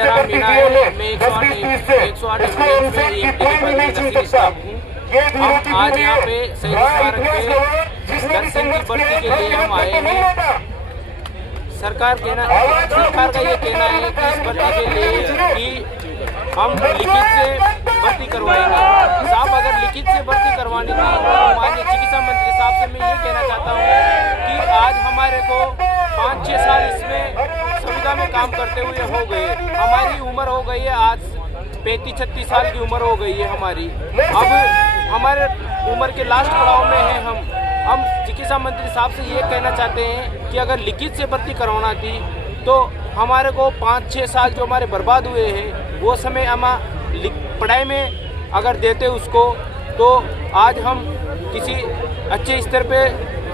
जयराम मीणा है, मैं 108 nursing staff हूँ। हम आज यहाँ पे शहीद स्मारक पे नर्सिंग की भर्ती के लिए हम आए हैं। सरकार का ये कहना है कि इस भर्ती के लिए कि हम लिखित से भर्ती करवाएंगे। साहब, अगर लिखित से भर्ती करवानी थी तो माननीय चिकित्सा मंत्री साहब से मैं ये कहना चाहता हूँ कि आज हमारे को 5-6 साल इसमें संविदा में काम करते हुए हो गए। हमारी उम्र हो गई है, आज 35-36 साल की उम्र हो गई है हमारी। अब हमारे उम्र के लास्ट पड़ाव में है हम चिकित्सा मंत्री साहब से ये कहना चाहते हैं कि अगर लिखित से भर्ती करवाना थी तो हमारे को 5-6 साल जो हमारे बर्बाद हुए हैं वो समय हम पढ़ाई में अगर देते उसको तो आज हम किसी अच्छे स्तर पे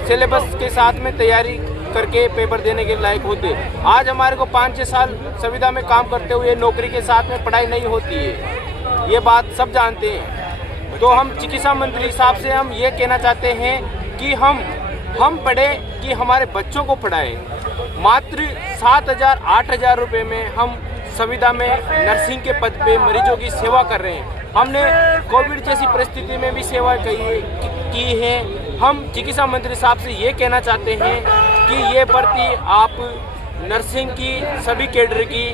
सिलेबस के साथ में तैयारी करके पेपर देने के लायक होते। आज हमारे को 5-6 साल संविदा में काम करते हुए नौकरी के साथ में पढ़ाई नहीं होती है, ये बात सब जानते हैं। तो हम चिकित्सा मंत्री साहब से हम ये कहना चाहते हैं कि हम पढ़े कि हमारे बच्चों को पढ़ाएं। मात्र 7,000-8,000 रुपये में हम संविदा में नर्सिंग के पद पे मरीजों की सेवा कर रहे हैं। हमने कोविड जैसी परिस्थिति में भी सेवा की है। हम चिकित्सा मंत्री साहब से ये कहना चाहते हैं कि ये भर्ती आप नर्सिंग की सभी कैडर की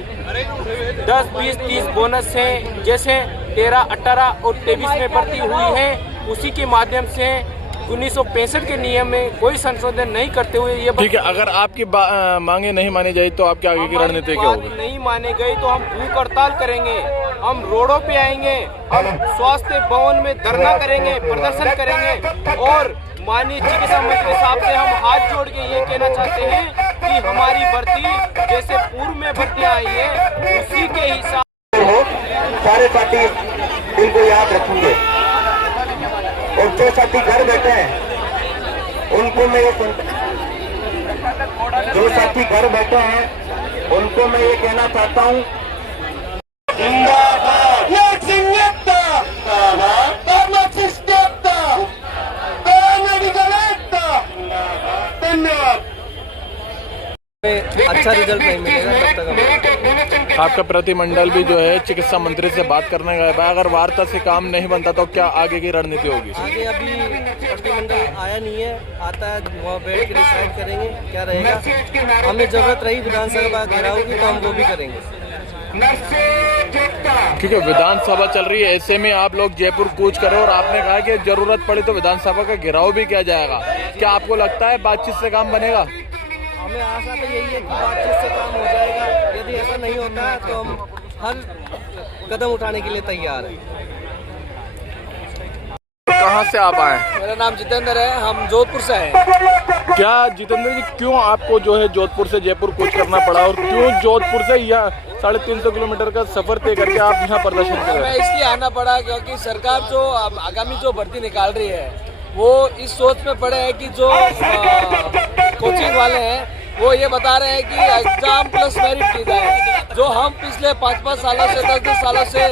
10, 20, 30 बोनस से जैसे 13, 18 और 23 में भर्ती हुई है उसी के माध्यम से 1965 के नियम में कोई संशोधन नहीं करते हुए ये ठीक है। अगर आपकी मांगे नहीं मानी जाए तो आपकी आगे की रणनीति क्या होगी? नहीं माने गई तो हम भूख हड़ताल करेंगे, हम रोडों पे आएंगे, हम स्वास्थ्य भवन में धरना करेंगे, प्रदर्शन करेंगे और माननीय चिकित्सा मंत्री साहब से हम हाथ जोड़ के ये कहना चाहते हैं कि हमारी भर्ती जैसे पूर्व में भर्तियां आई है उसी के हिसाब सारे साथी इनको याद रखेंगे और जो साथी घर बैठे हैं उनको मैं ये जो साथी घर बैठे हैं उनको मैं ये कहना चाहता हूँ अच्छा रिजल्ट नहीं मिलेगा तब तक। आपका प्रतिमंडल भी जो है चिकित्सा मंत्री से बात करने गया है, अगर वार्ता से काम नहीं बनता तो क्या आगे की रणनीति होगी? आगे अभी प्रतिमंडल आया नहीं है, आता है वहाँ बैठ के डिसाइड करेंगे क्या रहेगा। हमें जरूरत रही विधानसभा घेराव की तो हम वो भी करेंगे। ठीक है, विधानसभा चल रही है, ऐसे में आप लोग जयपुर कूच करें और आपने कहा कि जरूरत पड़ी तो विधानसभा का घेराव भी किया जाएगा। क्या आपको लगता है बातचीत से काम बनेगा? हमें आशा तो यही है कि बातचीत से काम हो जाएगा। यदि ऐसा नहीं होता है तो हम हर कदम उठाने के लिए तैयार हैं। कहाँ से आप आए? मेरा नाम जितेंद्र है, हम जोधपुर से हैं। क्या जितेंद्र जी, क्यों आपको जो है जोधपुर से जयपुर कूच करना पड़ा और क्यों जोधपुर से या 350 किलोमीटर का सफर तय करके आप यहाँ प्रदर्शन कर रहे हैं? इसलिए आना पड़ा क्योंकि सरकार जो आगामी जो भर्ती निकाल रही है वो इस सोच में पड़े हैं कि जो कोचिंग वाले हैं वो ये बता रहे हैं कि एग्जाम प्लस मेरिट की जाए। जो हम पिछले 5-5 सालों से 10-10 सालों से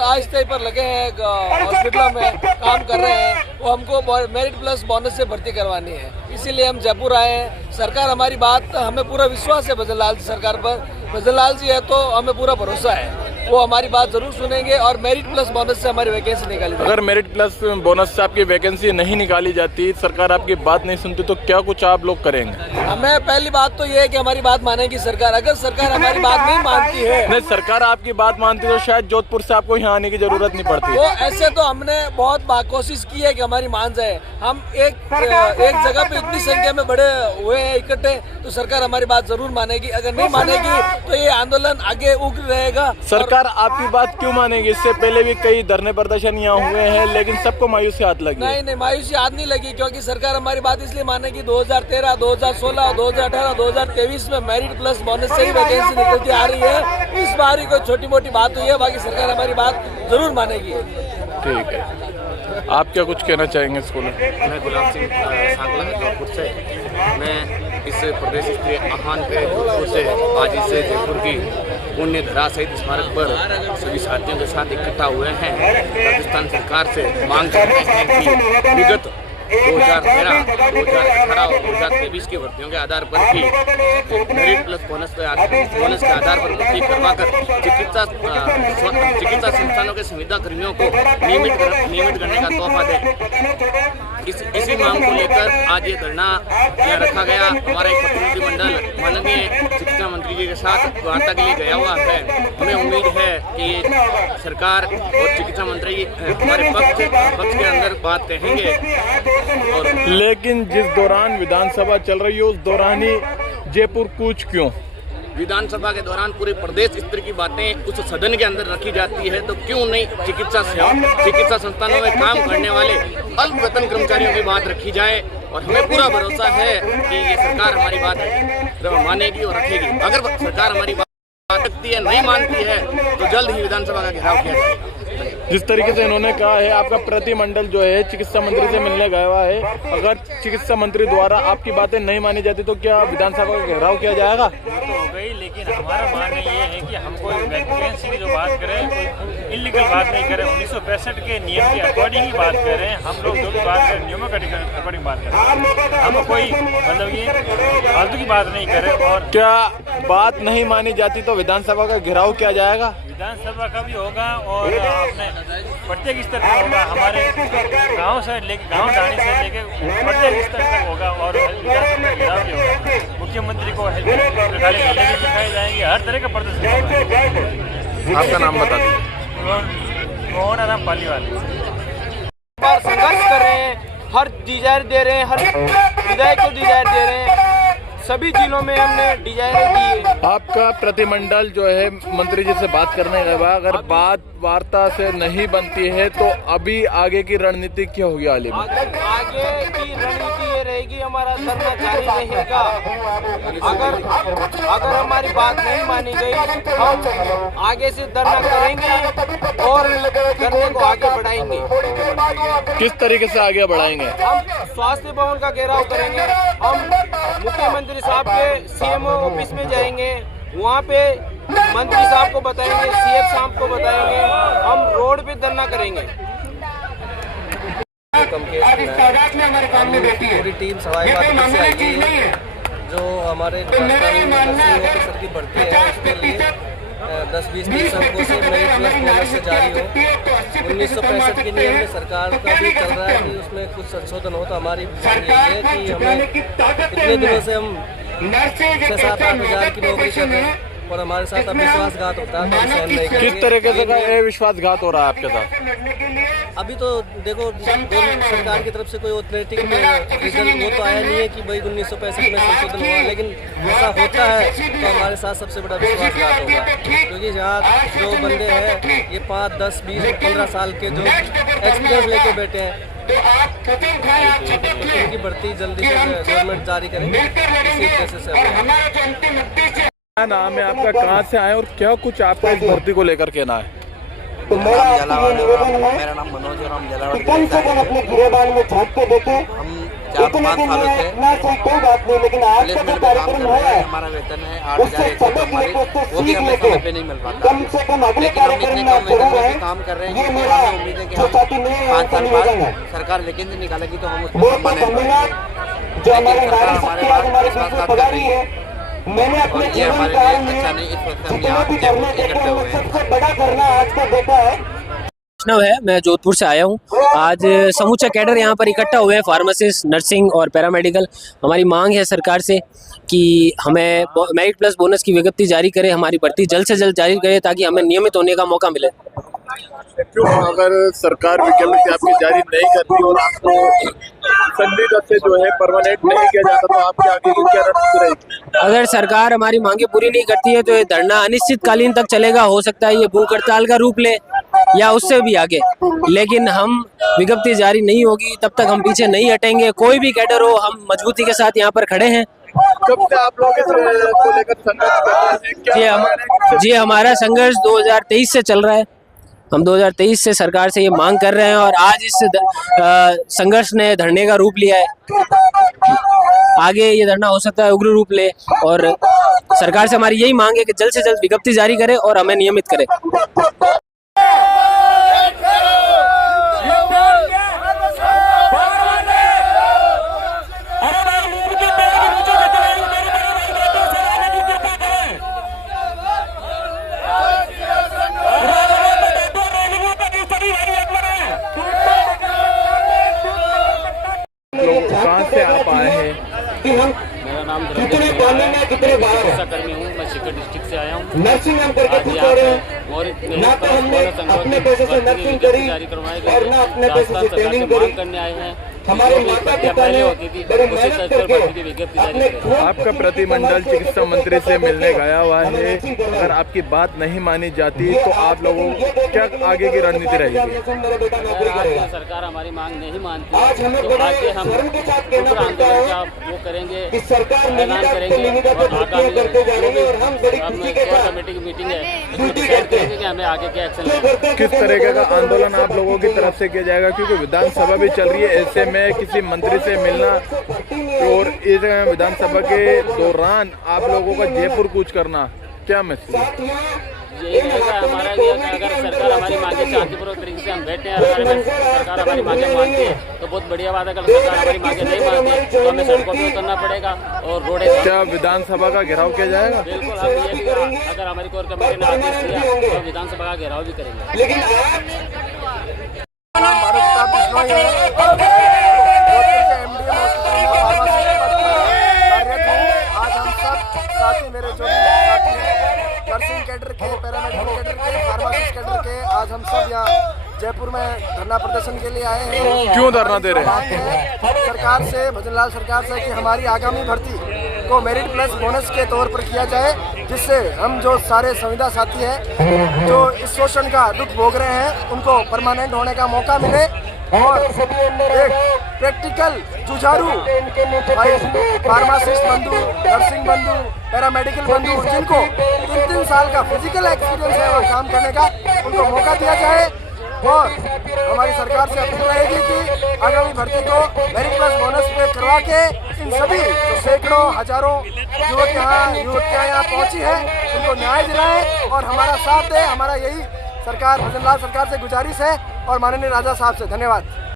आहिस्ते पर लगे हैं हॉस्पिटलों में काम कर रहे हैं, वो हमको मेरिट प्लस बोनस से भर्ती करवानी है। इसीलिए हम जयपुर आए हैं। सरकार हमारी बात, हमें पूरा विश्वास है भजन लाल जी सरकार पर। भजन लाल जी है तो हमें पूरा भरोसा है, वो हमारी बात जरूर सुनेंगे और मेरिट प्लस बोनस से हमारी वैकेंसी निकाली जाएगी। अगर मेरिट प्लस बोनस से आपकी वैकेंसी नहीं निकाली जाती, सरकार आपकी बात नहीं सुनती तो क्या कुछ आप लोग करेंगे? हमें पहली बात तो ये है कि हमारी बात मानेगी सरकार। अगर सरकार हमारी बात नहीं मानती है, नहीं सरकार आपकी बात मानती तो शायद जोधपुर से आपको यहाँ आने की जरूरत नहीं पड़ती। वो ऐसे तो हमने बहुत कोशिश की है कि हमारी मान जाए। हम एक जगह पे इतनी संख्या में बड़े हुए हैं इकट्ठे, तो सरकार हमारी बात जरूर मानेगी। अगर नहीं मानेगी तो ये आंदोलन आगे उग्र रहेगा। सरकार आपकी बात क्यों मानेगी? इससे पहले भी कई धरने प्रदर्शन यहाँ हुए हैं लेकिन सबको मायूसी हाथ लगी। नहीं, मायूसी हाथ नहीं लगी क्योंकि सरकार हमारी बात इसलिए मानेगी 2013, 2016, 2018, 2023 में मेरिट प्लस बोनस से ही वैकेंसी निकलती आ रही है। इस बार ही कोई छोटी मोटी बात हुई है, बाकी सरकार हमारी बात जरूर मानेगी। ठीक है, आप क्या कुछ कहना चाहेंगे स्कूल में? मैं गुलाब सिंह सांगला जोधपुर से। मैं इस प्रदेश स्तरीय आह्वान पे जोधपुर से आज इस जयपुर की पुण्य धरा शहीद स्मारक पर सभी साथियों के साथ इकट्ठा हुए हैं। राजस्थान सरकार से मांग करते हैं कि विगत 2013, 2018 और 2023 की भर्तियों के आधार पर ही मेरिट प्लस बोनस के आधार पर भर्ती करवाकर चिकित्सा संस्थानों के संविदा कर्मियों को नियमित करने का तोहफा दें। इसी मांग को लेकर आज ये धरना यहाँ रखा गया। हमारा एक प्रतिनिधिमंडल माननीय शिक्षा मंत्री जी के साथ वार्ता के लिए गया हुआ है। हमें उम्मीद है कि सरकार और चिकित्सा मंत्री हमारे पक्ष के अंदर बात कहेंगे। और लेकिन जिस दौरान विधानसभा चल रही है उस दौरान ही जयपुर कूच क्यों? विधानसभा के दौरान पूरे प्रदेश स्तर की बातें उस सदन के अंदर रखी जाती है, तो क्यों नहीं चिकित्सा संस्थानों में काम करने वाले अल्प वेतन कर्मचारियों की बात रखी जाए। और हमें पूरा भरोसा है कि ये सरकार हमारी बात मानेगी और रखेगी। अगर सरकार हमारी बात रखती है, नहीं मानती है, तो जल्द ही विधानसभा का घेराव किया जाएगा। जिस तरीके से इन्होंने कहा है, आपका प्रतिमंडल जो है चिकित्सा मंत्री से मिलने गया हुआ है, अगर चिकित्सा मंत्री द्वारा आपकी बातें नहीं मानी जाती तो क्या विधानसभा का घेराव किया जाएगा? तो हो गई, लेकिन हमारा मानना ये है कि हम कोई वैकेंसी की जो बात करें, कोई इलीगल बात नहीं करें, 1965 के नियम के अकॉर्डिंग ही बात करें। हम लोग जो भी बात करें नियमों के अकॉर्डिंग बात करें, हम कोई मतलब ये फालतू की बात नहीं करें। और क्या बात नहीं मानी जाती तो विधानसभा का घेराव किया जाएगा? विधानसभा का भी होगा और अपने प्रत्येक स्तर पर होगा। हमारे गांव से लेके गांव डाणी से लेके प्रत्येक स्तर तक होगा और विधानसभा का घेराव भी होगा। मुख्यमंत्री को दिखाई जाएंगे, हर तरह का प्रदर्शन होगा। आपका नाम बता दीजिए। मोहन आराम पालीवाल। संघर्ष कर रहे हैं, हर डिजायर दे रहे हैं, हर विधायक को डिजायर दे रहे हैं। सभी जिलों में हमने डिजायर दी है। आपका प्रतिमंडल जो है मंत्री जी से बात करने के बाद अगर बात वार्ता से नहीं बनती है तो अभी आगे की रणनीति क्या होगी? आगे की रणनीति ये रहेगी, हमारा धरना जारी रहेगा। अगर हमारी बात नहीं मानी गई, हम आगे से धरना करेंगे और धरने को आगे बढ़ाएंगे। किस तरीके से आगे बढ़ाएंगे? हम स्वास्थ्य भवन का घेराव करेंगे, हम मुख्यमंत्री साहब के सीएमओ ऑफिस में जाएंगे, वहाँ पे मंत्री साहब को बताएंगे, सीएम साहब को बताएंगे, हम रोड पे धरना करेंगे। पूरी टीम सवाई माधोपुर से आई है। जो हमारे ऑफिसर की भर्ती है उसके लिए 10-20 दिसंबर से मेरिट प्लस बोनस से जारी हो। 1965 के नियम में सरकार का भी चल रहा है कि उसमें कुछ संशोधन हो। तो हमारी मांग यही है कि हमें इतने दिनों से हम 6-7-8 हज़ार की नौकरी कर रहे हैं और हमारे साथ अब विश्वासघात होता है, तो हम सहन नहीं करेंगे। किस तरीके से ये विश्वासघात हो रहा है आपके साथ? अभी तो देखो सरकार की तरफ से कोई ऑथोरिटी रिजल्ट वो तो आया नहीं है कि भाई 1965 में संशोधन हुआ, लेकिन ऐसा होता है तो हमारे साथ सबसे बड़ा विश्वासघात होगा। क्योंकि यहाँ जो बंदे हैं ये 5, 10, 20, 15 साल के जो एक्सपीरियंस लेके बैठे हैं, इनकी भर्ती जल्दी से गवर्नमेंट जारी करे, इसी वजह से। क्या नाम है आपका, कहाँ से आए और क्या कुछ आपका इस भर्ती को लेकर कहना है? मेरा नाम मनोज और हम जलावाड़ के अपने गिरेबान में झाँक के देखे। हम 4-5 सालों से पुलिस में काम कर रहे हैं। हमारा वेतन है 8,144, वो भी हमें समय पे नहीं मिल पाता। लेकिन हम इतने कम वेतन में भी काम कर रहे हैं कि हमें उम्मीद है कि हम 5 साल बाद सरकार वैकेंसी निकालेगी तो हम उसमें परमानेंट, लेकिन सरकार हमारे पास विश्वासघात कर रही है और ये हमारे लिए अच्छा नहीं। इस वक्त हम यहाँ इकट्ठे हुए हैं। वैष्णव है, मैं जोधपुर से आया हूँ। आज समूचा कैडर यहाँ पर इकट्ठा हुए हैं, फार्मासिस्ट, नर्सिंग और पैरामेडिकल। हमारी मांग है सरकार से कि हमें मेरिट प्लस बोनस की विज्ञप्ति जारी करे, हमारी भर्ती जल्द से जल्द जारी करे ताकि हमें नियमित होने का मौका मिले। क्यों अगर सरकार विज्ञप्ति आपकी जारी नहीं करती और आपको संदिग्ध से जो है परमानेंट नहीं किया जाता तो आपके आगे की क्या रणनीति रहेगी? अगर सरकार हमारी मांगे पूरी नहीं करती है तो ये धरना अनिश्चितकालीन तक चलेगा। हो सकता है ये भूख हड़ताल का रूप ले या उससे भी आगे, लेकिन हम विज्ञप्ति जारी नहीं होगी तब तक हम पीछे नहीं हटेंगे। कोई भी कैडर हो, हम मजबूती के साथ यहाँ पर खड़े हैं। कब से आप लोग इसको लेकर संघर्ष कर रहे हैं? जी हमारा संघर्ष 2023 से चल रहा है। हम 2023 से सरकार से ये मांग कर रहे हैं और आज इस संघर्ष ने धरने का रूप लिया है। आगे ये धरना हो सकता है उग्र रूप ले और सरकार से हमारी यही मांग है कि जल्द से जल्द विज्ञप्ति जारी करे और हमें नियमित करे। कितने कानून है कितने बाहर है। कर्मी हूँ, मैं सीकर डिस्ट्रिक्ट से आया हूँ। नर्सिंग हम करके खुद कर रहे हैं, और ना तो हमने अपने पैसे से नर्सिंग करी और ना अपने पैसे से ट्रेनिंग करी। करने आए हैं। हमारे माता पिता ने बड़ी मेहनत करके आपका प्रतिमंडल चिकित्सा मंत्री से मिलने गया हुआ है। अगर आपकी बात नहीं मानी जाती तो आप लोगों को क्या आगे की रणनीति रहेगी? सरकार हमारी मांग नहीं मानती आज हमें तो आगे हम शर्म के साथ कहना पड़ता है वो करेंगे, कि सरकार ऐलान करेंगे करते जा रही है और हम बड़ी खुशी के साथ कमेटी की मीटिंग है, ड्यूटी करते हैं कि हमें आगे क्या एक्शन लेना। किस तरीके का आंदोलन आप लोगों की तरफ से किया जाएगा? क्योंकि विधानसभा भी चल रही है, ऐसे में किसी मंत्री से मिलना और इस विधानसभा के दौरान आप लोगों का जयपुर कूच करना क्या मैसेज? यही रहेगा हमारा कि अगर सरकार हमारी मांगे शांतिपूर्वक तरीके से हम बैठे हैं, अगर सरकार हमारी मांगे मानती है तो बहुत बढ़िया बात है। अगर सरकार हमारी मांगे नहीं मानती है तो हमें सड़कों पर उतरना पड़ेगा और रोडे। क्या विधानसभा का घेराव किया जाएगा? बिल्कुल, हम ये भी अगर हमारी कोर कमेटी ने आदेश दिया तो विधानसभा का घेराव भी करेंगे। लेकिन आज हम सब साथी, मेरे जो साथी हैं नर्सिंग कैडर के, पैरामेडिकल कैडर के, फार्मासिस्ट कैडर के, आज हम सब यहाँ जयपुर में धरना प्रदर्शन के लिए आए हैं। क्यों धरना दे रहे मांग है सरकार से, भजनलाल सरकार से, कि हमारी आगामी भर्ती को मेरिट प्लस बोनस के तौर पर किया जाए, जिससे हम जो सारे संविदा साथी हैं जो इस शोषण का दुख भोग रहे हैं उनको परमानेंट होने का मौका मिले और एक प्रैक्टिकल जुझारू भाई फार्मासिस्ट बंधु, नर्सिंग बंधु, पैरामेडिकल बंधु जिनको 3-3 साल का फिजिकल एक्सपीरियंस है और काम करने का, उनको मौका दिया जाए। और हमारी सरकार से अपील रहेगी कि आगामी भर्ती को मेरिट प्लस बोनस पे करवा के इन सभी तो सैकड़ों हजारों युवतियाँ यहाँ पहुँची है उनको न्याय दिलाएं और हमारा साथ दें। हमारा यही सरकार, भजनलाल सरकार से गुजारिश है और माननीय राजा साहब से। धन्यवाद।